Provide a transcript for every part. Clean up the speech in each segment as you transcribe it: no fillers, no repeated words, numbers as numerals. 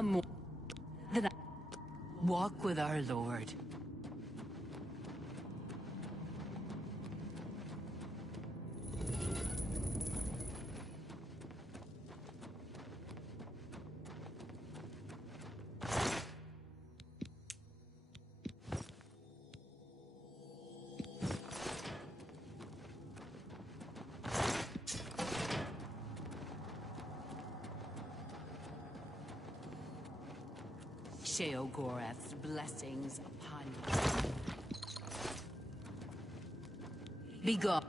more than I walk with our Lord. Sheogorath's blessings upon you. Be gone.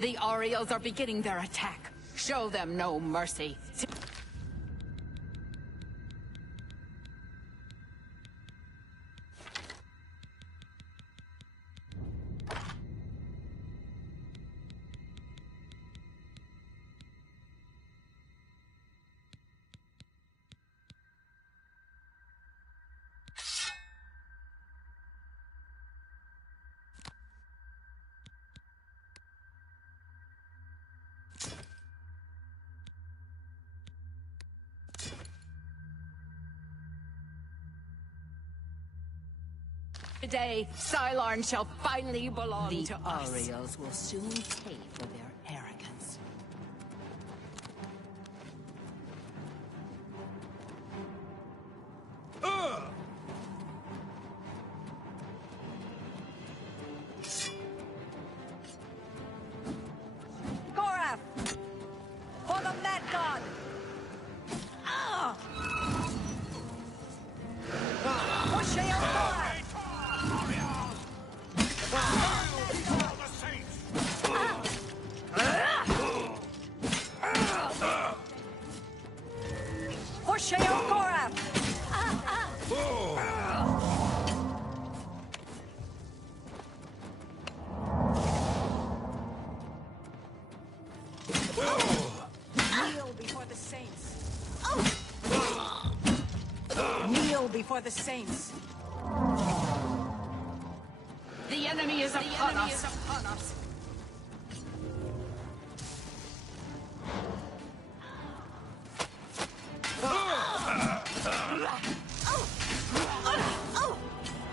The Ariels are beginning their attack. Show them no mercy. Today, Cylon shall finally belong to us. The Ariels will soon pay for their arrogance. Gorath! For the Mad God! For Sheogorath! For Sheogorath! Kneel before the saints. Kneel before the saints. The enemy is upon us.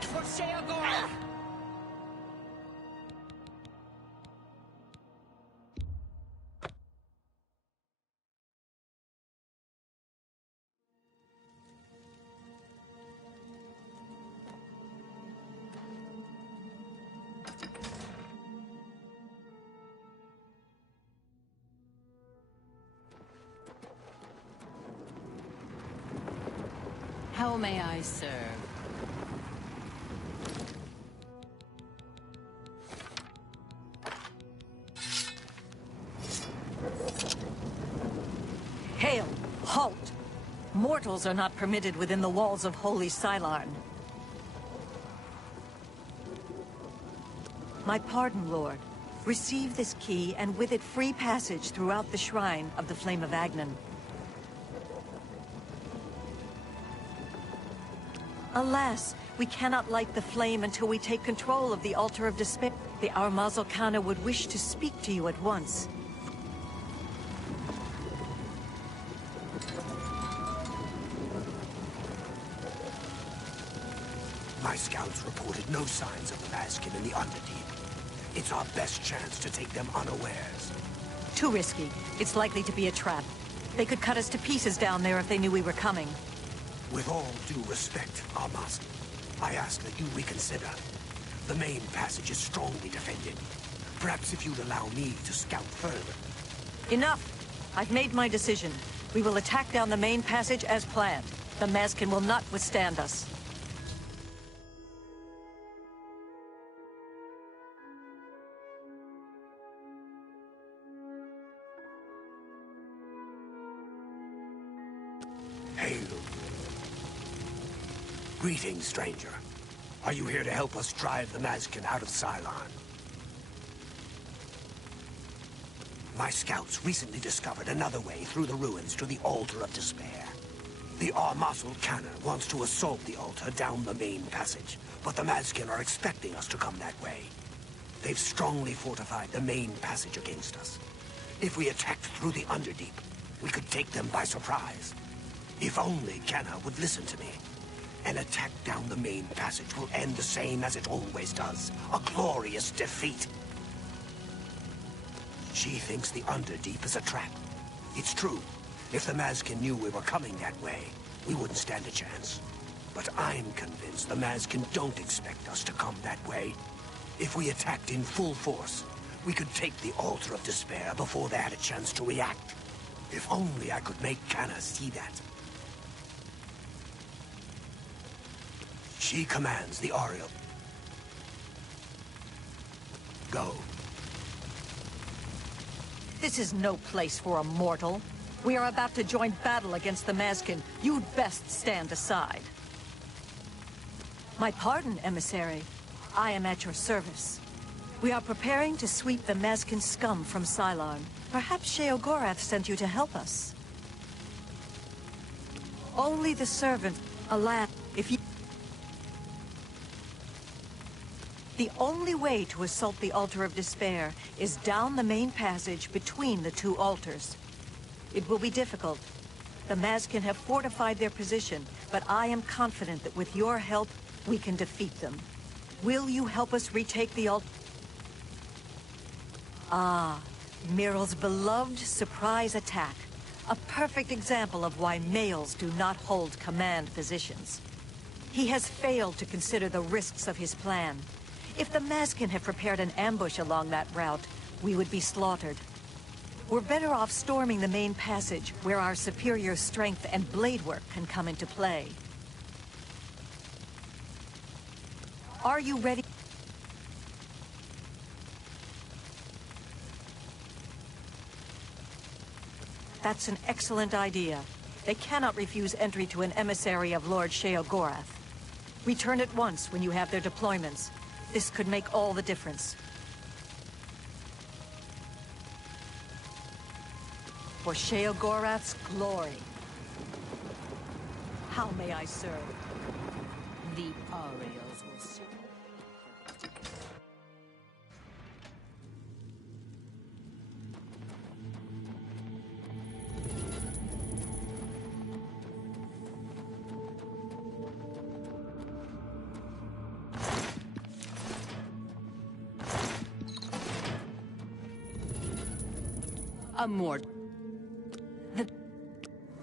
For Sheogorath! How may I serve? Hail! Halt! Mortals are not permitted within the walls of Holy Cylon. My pardon, Lord. Receive this key, and with it free passage throughout the shrine of the Flame of Agnan. Alas, we cannot light the flame until we take control of the Altar of Despair. The Armazalkana would wish to speak to you at once. My scouts reported no signs of the Baskin in the Underdeep. It's our best chance to take them unawares. Too risky. It's likely to be a trap. They could cut us to pieces down there if they knew we were coming. With all due respect, Armas, I ask that you reconsider. The main passage is strongly defended. Perhaps if you'd allow me to scout further. Enough! I've made my decision. We will attack down the main passage as planned. The Mazkin will not withstand us. Hail. Greetings, stranger. Are you here to help us drive the Mazkin out of Cylon? My scouts recently discovered another way through the ruins to the Altar of Despair. The Armazalkana wants to assault the altar down the main passage, but the Mazkin are expecting us to come that way. They've strongly fortified the main passage against us. If we attacked through the Underdeep, we could take them by surprise. If only Canna would listen to me. An attack down the main passage will end the same as it always does. A glorious defeat. She thinks the Underdeep is a trap. It's true. If the Mazkin knew we were coming that way, we wouldn't stand a chance. But I'm convinced the Mazkin don't expect us to come that way. If we attacked in full force, we could take the Altar of Despair before they had a chance to react. If only I could make Canna see that. She commands the Ariel. Go. This is no place for a mortal. We are about to join battle against the Mazkin. You'd best stand aside. My pardon, emissary. I am at your service. We are preparing to sweep the Mazkin scum from Cylon. Perhaps Sheogorath sent you to help us. Only the servant. Alas, if you... The only way to assault the Altar of Despair is down the main passage between the two altars. It will be difficult. The Mazkin have fortified their position, but I am confident that with your help, we can defeat them. Will you help us retake the altar? Ah, Miral's beloved surprise attack. A perfect example of why males do not hold command positions. He has failed to consider the risks of his plan. If the Mazkin had prepared an ambush along that route, we would be slaughtered. We're better off storming the main passage, where our superior strength and blade work can come into play. Are you ready? That's an excellent idea. They cannot refuse entry to an emissary of Lord Sheogorath. Return at once when you have their deployments. This could make all the difference. For Sheogorath's glory. How may I serve? The Ariels will soon... A mort...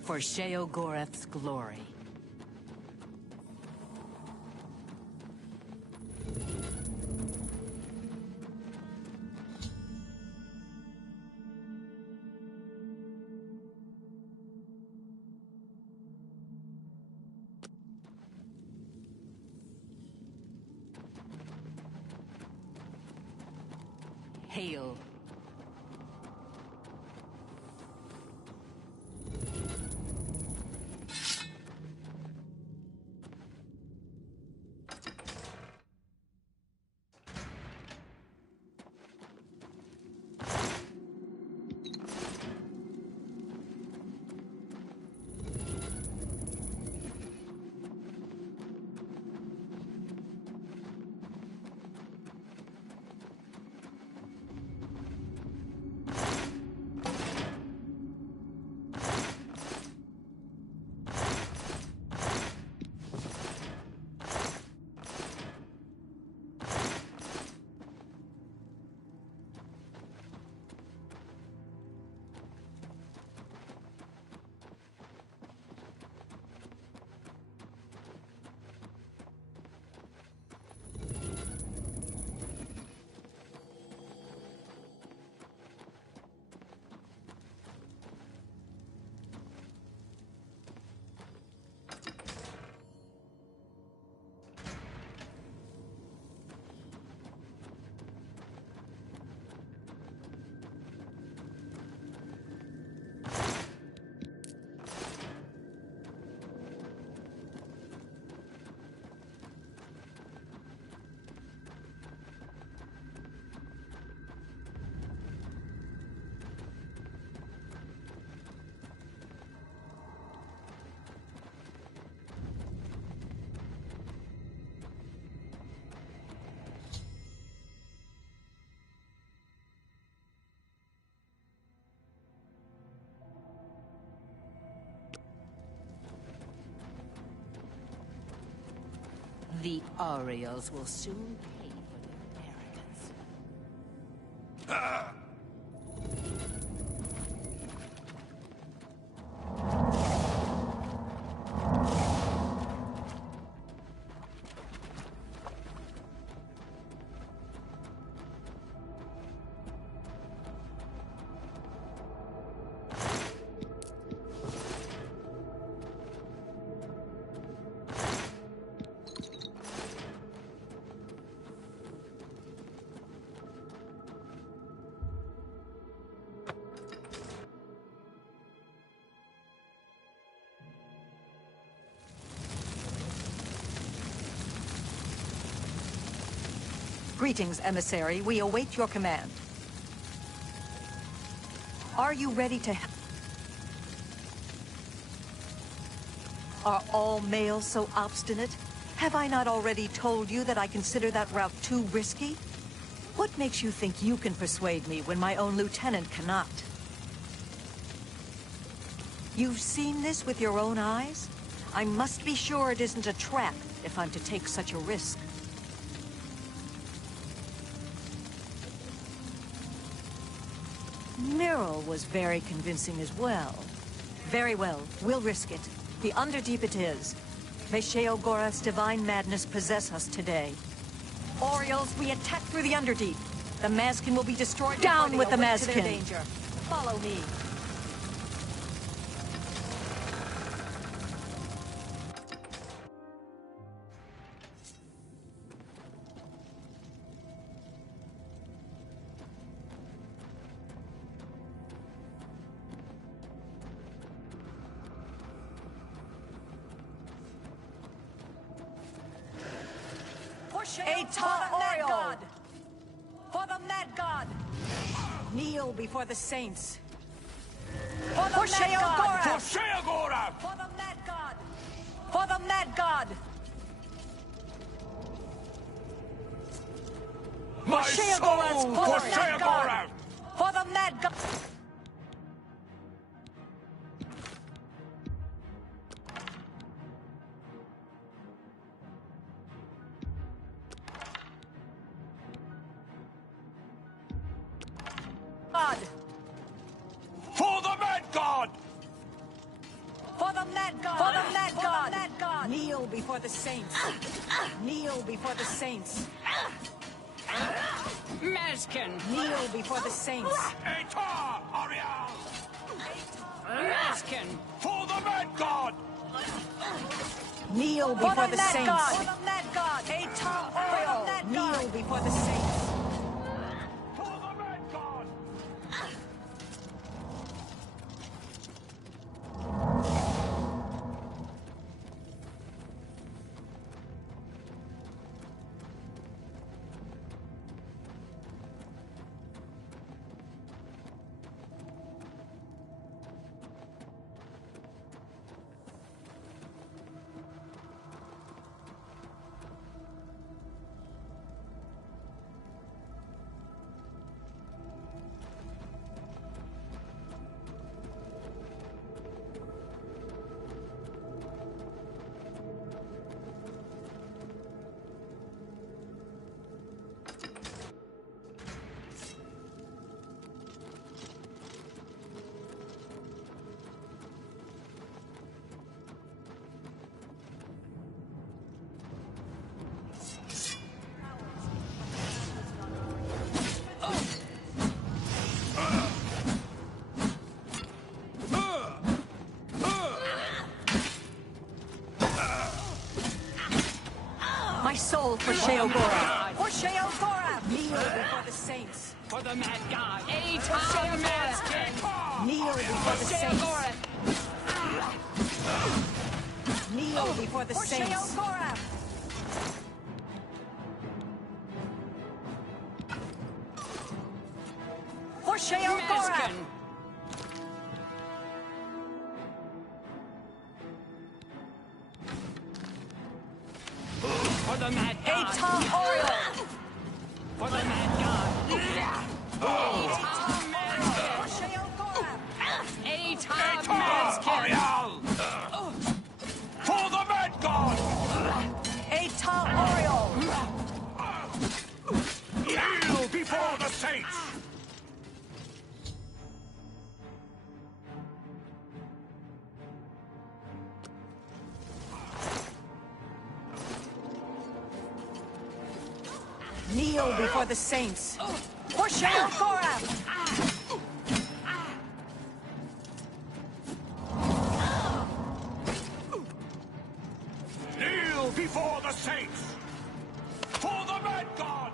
For Sheogorath's glory. Hail. The Orioles will soon pay for their arrogance. Greetings, emissary. We await your command. Are you ready to... Are all males so obstinate? Have I not already told you that I consider that route too risky? What makes you think you can persuade me when my own lieutenant cannot? You've seen this with your own eyes? I must be sure it isn't a trap if I'm to take such a risk. Meryl was very convincing as well. Very well, we'll risk it. The Underdeep it is. May Sheogorath's divine madness possess us today. Orioles, we attack through the Underdeep. The Mazkin will be destroyed. Down with the Mazkin! Danger. Follow me. A tall Oriole! For the Mad God! Kneel before the saints! For the Mad God! For Sheogorath! For the Mad God! For the Mad God! My soul for Sheogorath! For the Mad God! God! For the Mad God! For the Mad God! For the Mad God! Mad God! Kneel before the saints! Kneel before the saints! Mazkin! Kneel before the saints! Etar, Ariel! Mazkin! For the Mad God! Kneel before the saints! For the Mad God! Etar, Oriole! Kneel before the saints! For the Mad God! My soul for Sheogorath! For Sheogorath! Kneel before the saints! For the Mad God! Etar Mazkin! Kneel before the saints! Kneel before the saints! For Sheogorath! For the Mad God! Etar Oriole! For the Mad God! Etar Mazkin! Ariel! For the Mad God! Etar Kneel before the saints. For Shale Gorath! Kneel before the saints! For the Mad God!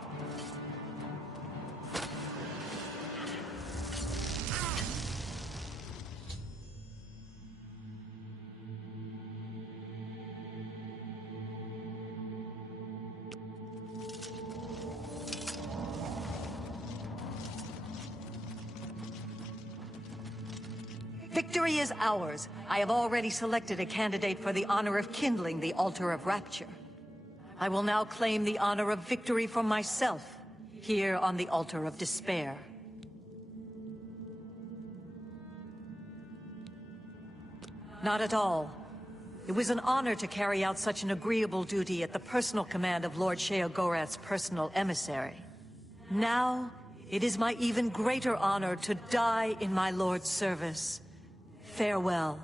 Victory is ours. I have already selected a candidate for the honor of kindling the altar of rapture. I will now claim the honor of victory for myself, here on the altar of despair. Not at all. It was an honor to carry out such an agreeable duty at the personal command of Lord Sheogorath's personal emissary. Now, it is my even greater honor to die in my lord's service. Farewell.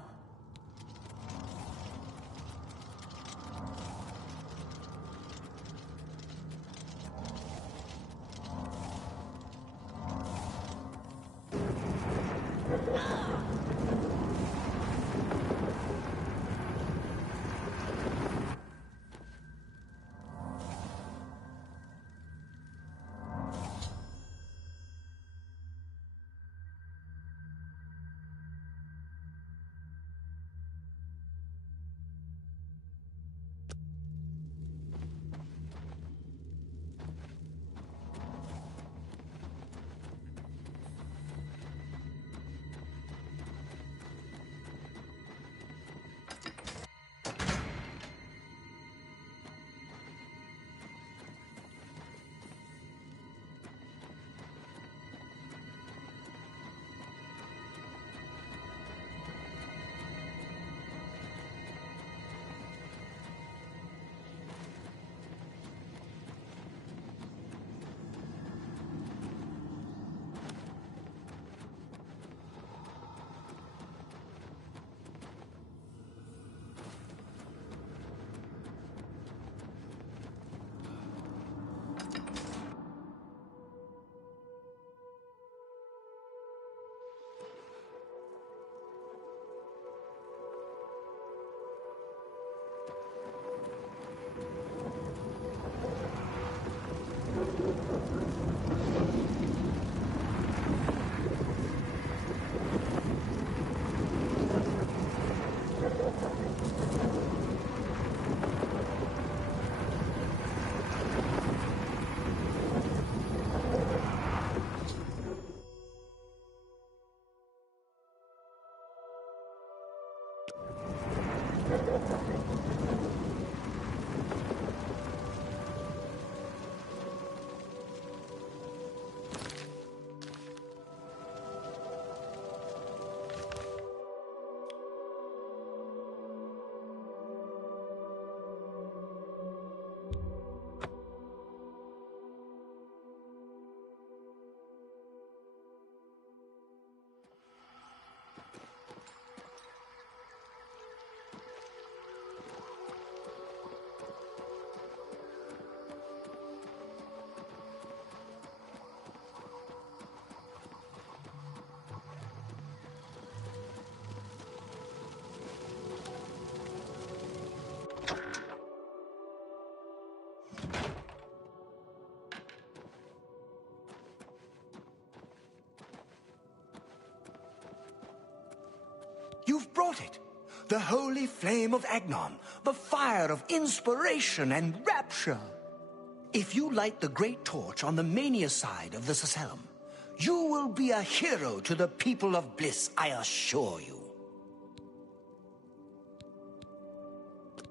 You've brought it. The holy flame of Agnon, the fire of inspiration and rapture. If you light the great torch on the mania side of the Sacellum, you will be a hero to the people of Bliss, I assure you.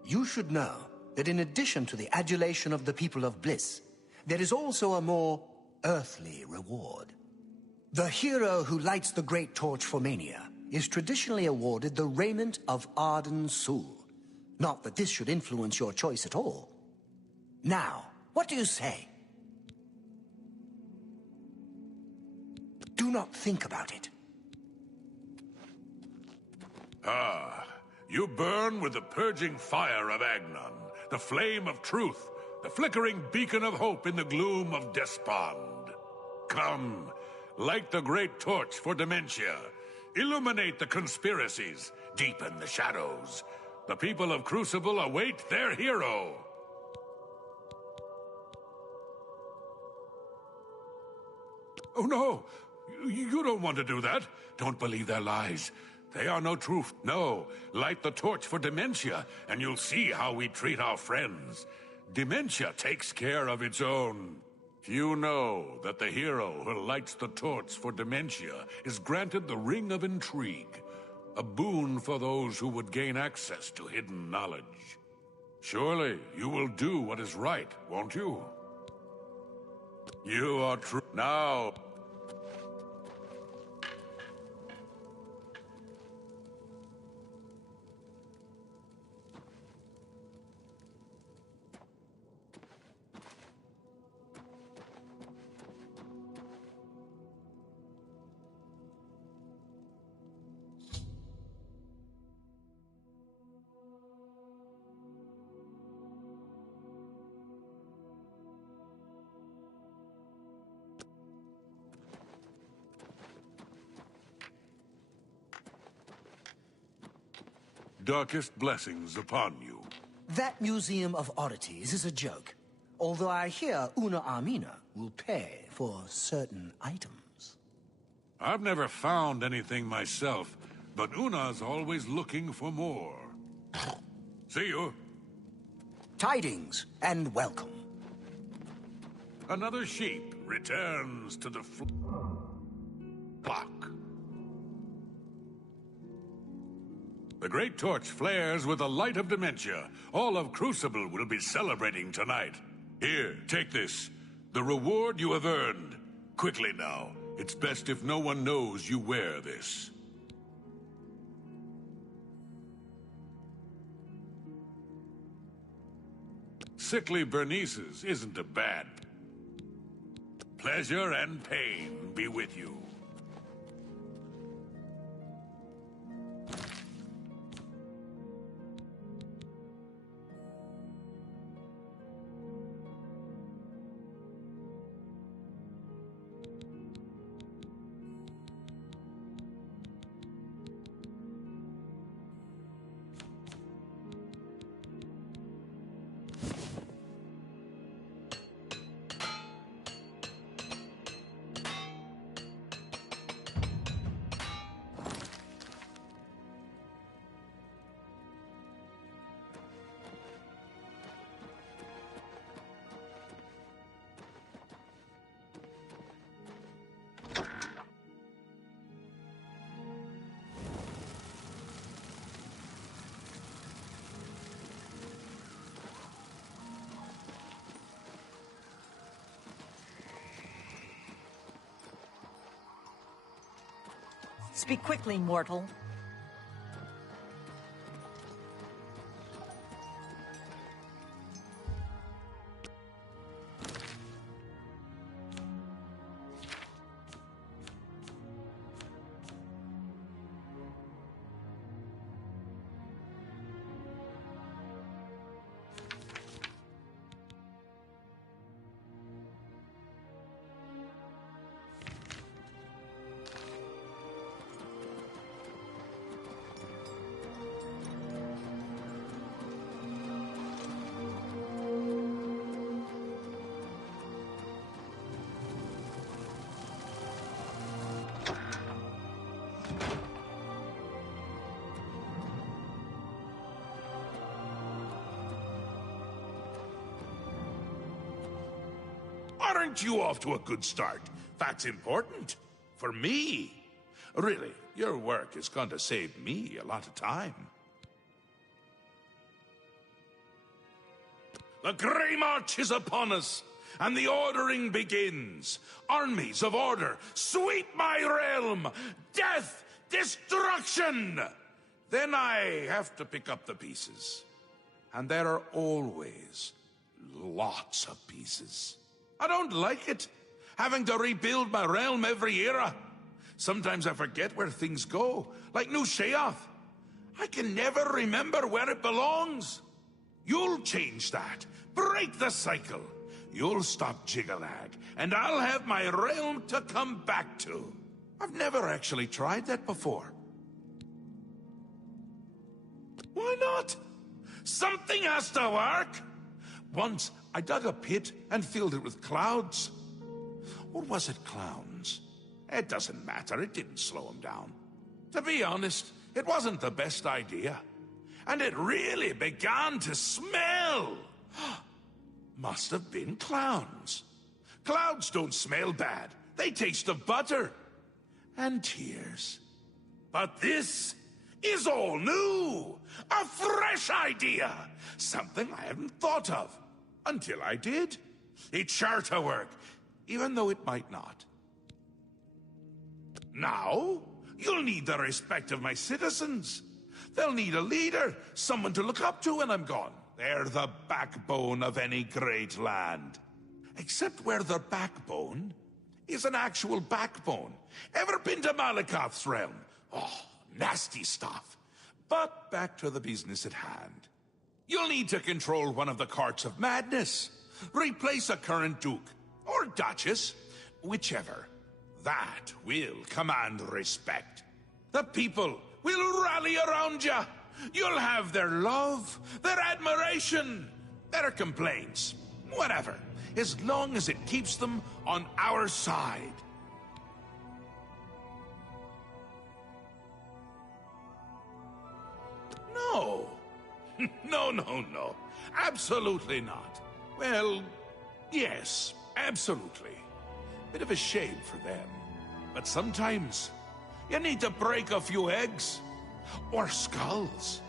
You should know that in addition to the adulation of the people of Bliss, there is also a more earthly reward. The hero who lights the great torch for mania is traditionally awarded the raiment of Arden Sul. Not that this should influence your choice at all. Now, what do you say? Do not think about it. Ah, you burn with the purging fire of Agnon, the flame of truth, the flickering beacon of hope in the gloom of despond. Come, light the great torch for dementia. Illuminate the conspiracies, deepen the shadows. The people of Crucible await their hero. Oh no! You don't want to do that. Don't believe their lies. They are no truth. No, light the torch for dementia, and you'll see how we treat our friends. Dementia takes care of its own. Few know that the hero who lights the torch for dementia is granted the Ring of Intrigue, a boon for those who would gain access to hidden knowledge. Surely you will do what is right, won't you? You are true. Now... Darkest blessings upon you. That Museum of Oddities is a joke. Although I hear Una Armina will pay for certain items. I've never found anything myself, but Una's always looking for more. See you. Tidings and welcome. Another sheep returns to the flock. The great torch flares with the light of dementia. All of Crucible will be celebrating tonight. Here, take this. The reward you have earned. Quickly now. It's best if no one knows you wear this. Sickly Bernice's isn't a bad. Pleasure and pain be with you. Speak quickly, mortal. Aren't you off to a good start? That's important. For me. Really, your work is going to save me a lot of time. The Grey March is upon us, and the ordering begins. Armies of order, sweep my realm! Death! Destruction! Then I have to pick up the pieces. And there are always lots of pieces. I don't like it, having to rebuild my realm every era. Sometimes I forget where things go, like New Sheoth. I can never remember where it belongs. You'll change that. Break the cycle. You'll stop Jiggalag, and I'll have my realm to come back to. I've never actually tried that before. Why not? Something has to work. Once, I dug a pit and filled it with clouds. Or was it clowns? It doesn't matter, it didn't slow him down. To be honest, it wasn't the best idea. And it really began to smell. Must have been clowns. Clouds don't smell bad. They taste of butter. And tears. But this is all new. A fresh idea. Something I hadn't thought of. Until I did. It's sure to work, even though it might not. Now, you'll need the respect of my citizens. They'll need a leader, someone to look up to when I'm gone. They're the backbone of any great land. Except where their backbone is an actual backbone. Ever been to Malakoth's realm? Oh, nasty stuff. But back to the business at hand. You'll need to control one of the Courts of Madness. Replace a current Duke, or Duchess, whichever. That will command respect. The people will rally around you. You'll have their love, their admiration, their complaints, whatever, as long as it keeps them on our side. No. No. Absolutely not. Well, yes, absolutely. Bit of a shame for them. But sometimes, you need to break a few eggs. Or skulls.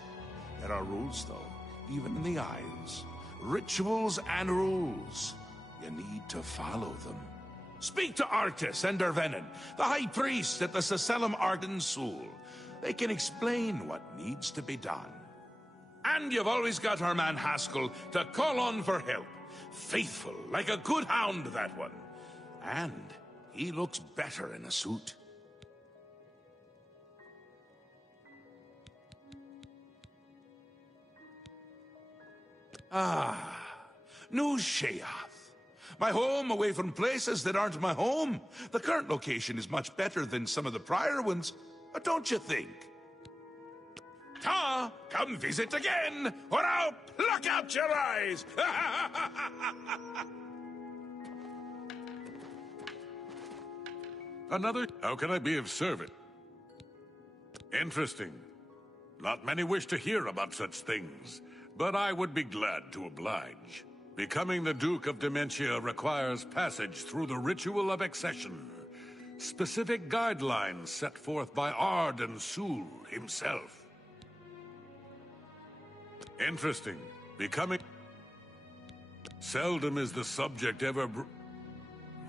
There are rules, though, even in the Isles. Rituals and rules. You need to follow them. Speak to Artis and Dervenin, the High Priest at the Sacelum Arden Sul. They can explain what needs to be done. And you've always got our man Haskell to call on for help. Faithful, like a good hound, that one. And he looks better in a suit. New Sheath. My home away from places that aren't my home. The current location is much better than some of the prior ones, don't you think? Ta, come visit again, or I'll pluck out your eyes! Another? How can I be of service? Interesting. Not many wish to hear about such things, but I would be glad to oblige. Becoming the Duke of Dementia requires passage through the ritual of accession. Specific guidelines set forth by Arden Sul himself. Interesting. Becoming... Seldom is the subject ever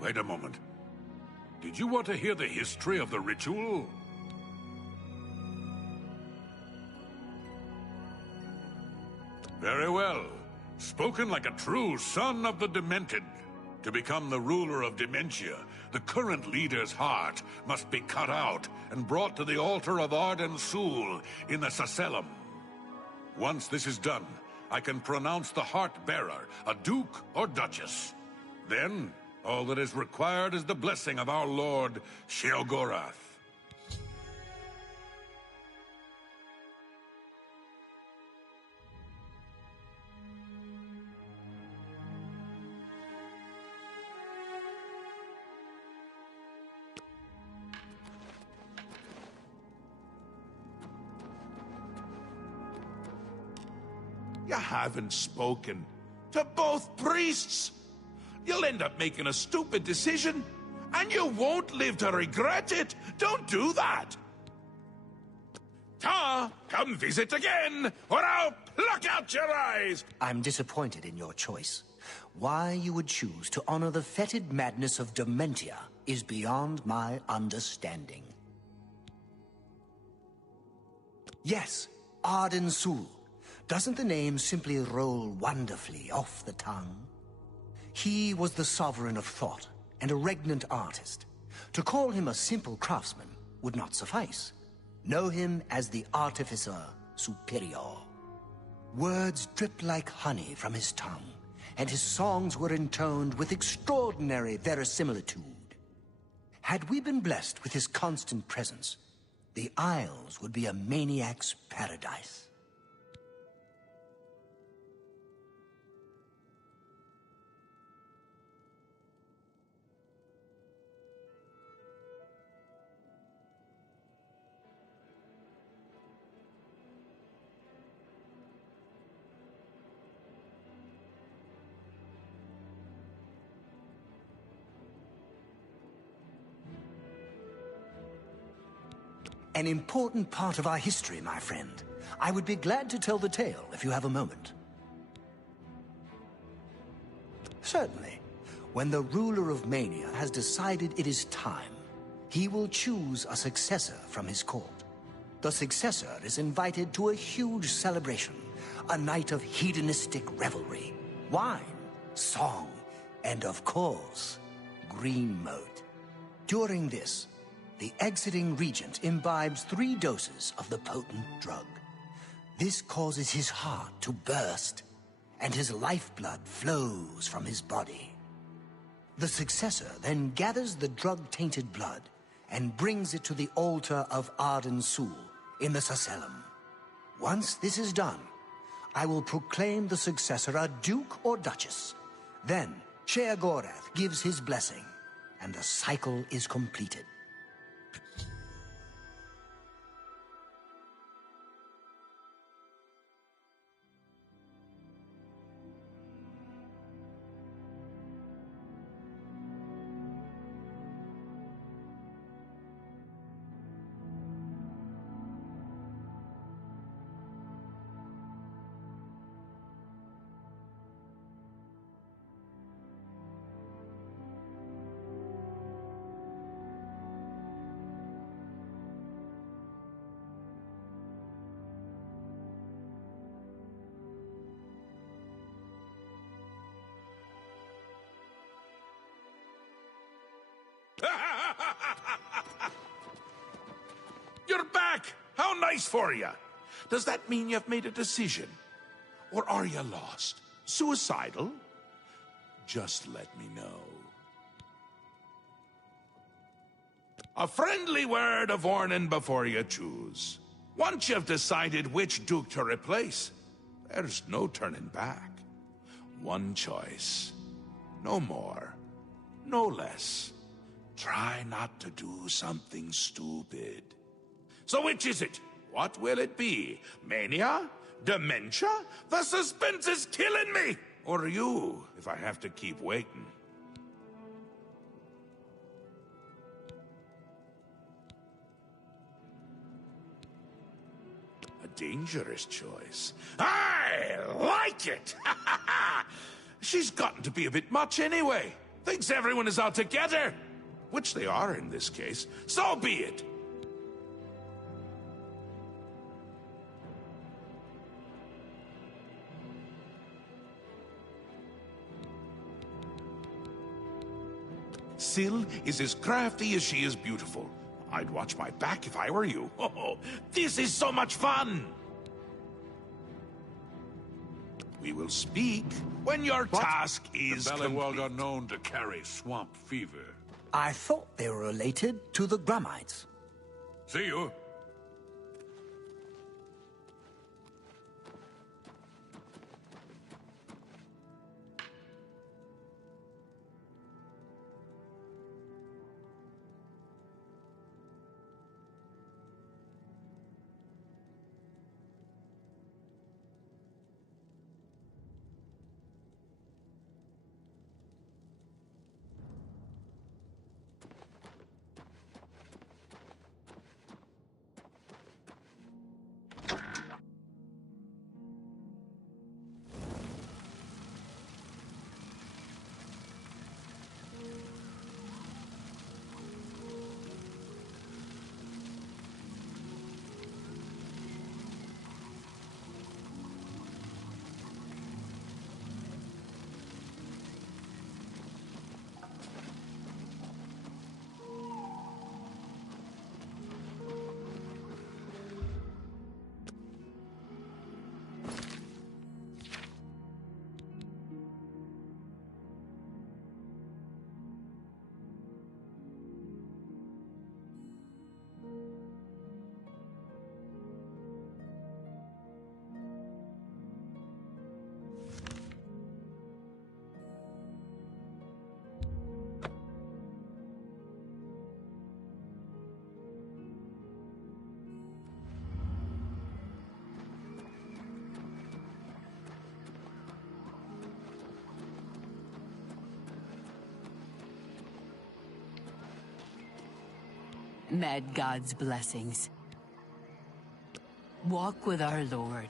Wait a moment. Did you want to hear the history of the ritual? Very well. Spoken like a true son of the Demented. To become the ruler of Dementia, the current leader's heart must be cut out and brought to the altar of Arden Sul in the Sacelum. Once this is done, I can pronounce the heart-bearer a duke or duchess. Then, all that is required is the blessing of our Lord Sheogorath. You haven't spoken to both priests. You'll end up making a stupid decision, and you won't live to regret it. Don't do that. Ta, come visit again, or I'll pluck out your eyes. I'm disappointed in your choice. Why you would choose to honor the fetid madness of Dementia is beyond my understanding. Yes, Arden Sul. Doesn't the name simply roll wonderfully off the tongue? He was the sovereign of thought and a regnant artist. To call him a simple craftsman would not suffice. Know him as the Artificer Superior. Words dripped like honey from his tongue, and his songs were intoned with extraordinary verisimilitude. Had we been blessed with his constant presence, the Isles would be a maniac's paradise. An important part of our history, my friend. I would be glad to tell the tale if you have a moment. Certainly. When the ruler of Mania has decided it is time, he will choose a successor from his court. The successor is invited to a huge celebration, a night of hedonistic revelry, wine, song, and of course, green moat. During this, the exiting regent imbibes 3 doses of the potent drug. This causes his heart to burst, and his lifeblood flows from his body. The successor then gathers the drug-tainted blood and brings it to the altar of Arden Sul in the Sacellum. Once this is done, I will proclaim the successor a duke or duchess. Then, Sheogorath gives his blessing, and the cycle is completed. You're back! How nice for you! Does that mean you've made a decision? Or are you lost? Suicidal? Just let me know. A friendly word of warning before you choose. Once you've decided which duke to replace, there's no turning back. One choice. No more. No less. Try not to do something stupid. So which is it? What will it be? Mania? Dementia? The suspense is killing me! Or you, if I have to keep waiting. A dangerous choice. I like it! She's gotten to be a bit much anyway. Thinks everyone is out to get her. Which they are in this case. So be it. Syl is as crafty as she is beautiful. I'd watch my back if I were you. Oh, this is so much fun! We will speak when your task is The Belliwag complete. are known to carry swamp fever. I thought they were related to the Grumites. See you. Mad God's blessings. Walk with our Lord.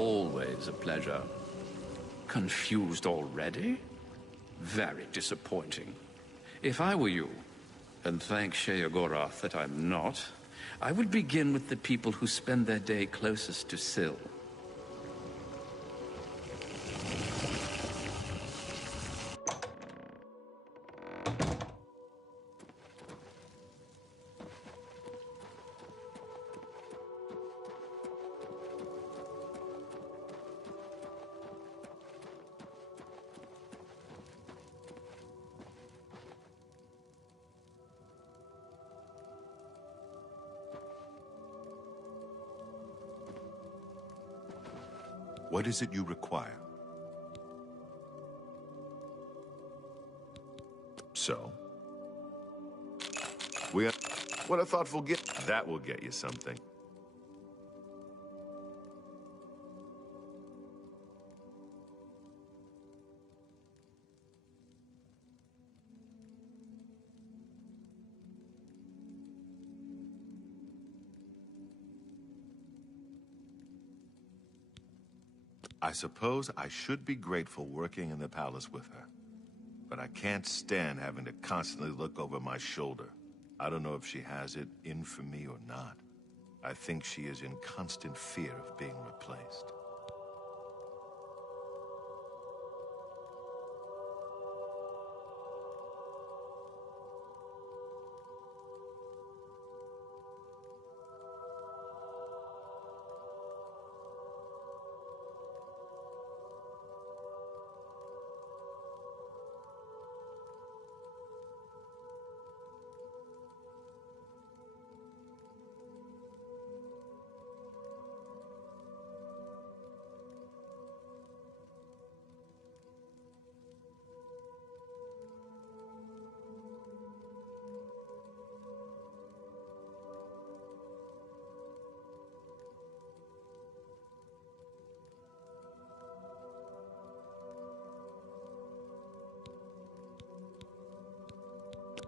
Always a pleasure. Confused already? Very disappointing. If I were you, and thank Sheogorath that I'm not, I would begin with the people who spend their day closest to Syl. What is it you require? So? What a thoughtful gift. That will get you something. I suppose I should be grateful working in the palace with her. But I can't stand having to constantly look over my shoulder. I don't know if she has it in for me or not. I think she is in constant fear of being replaced.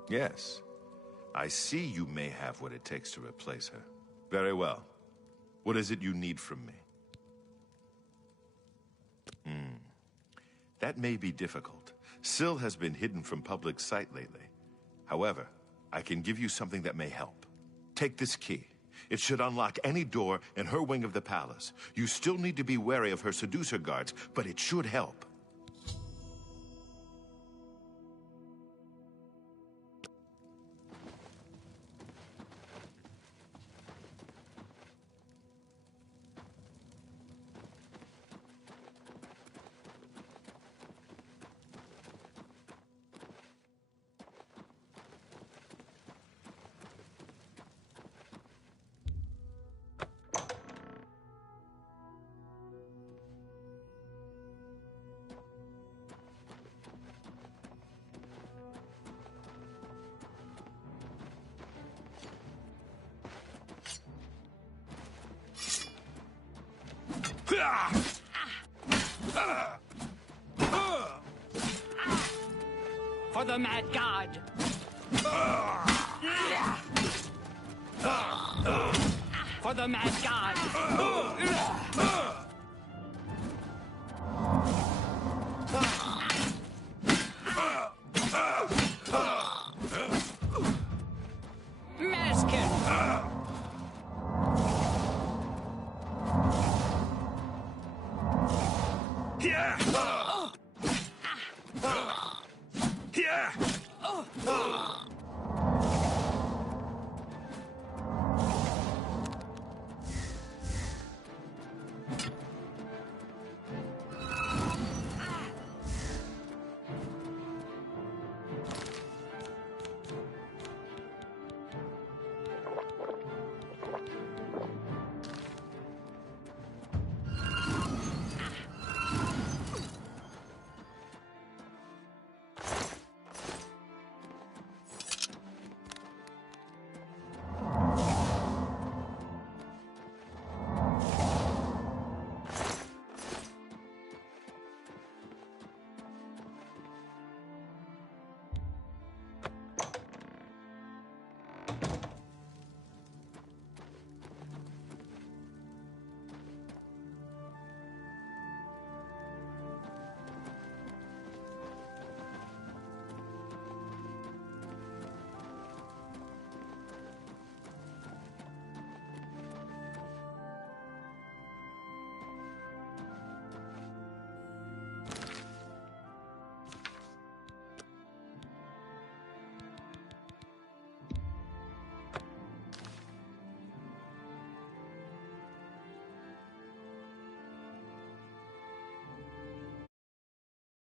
Yes. I see you may have what it takes to replace her. Very well. What is it you need from me? That may be difficult. Syl has been hidden from public sight lately. However, I can give you something that may help. Take this key. It should unlock any door in her wing of the palace. You still need to be wary of her seducer guards, but it should help. For the Mad God! For the Mad God! Maskin! Yeah!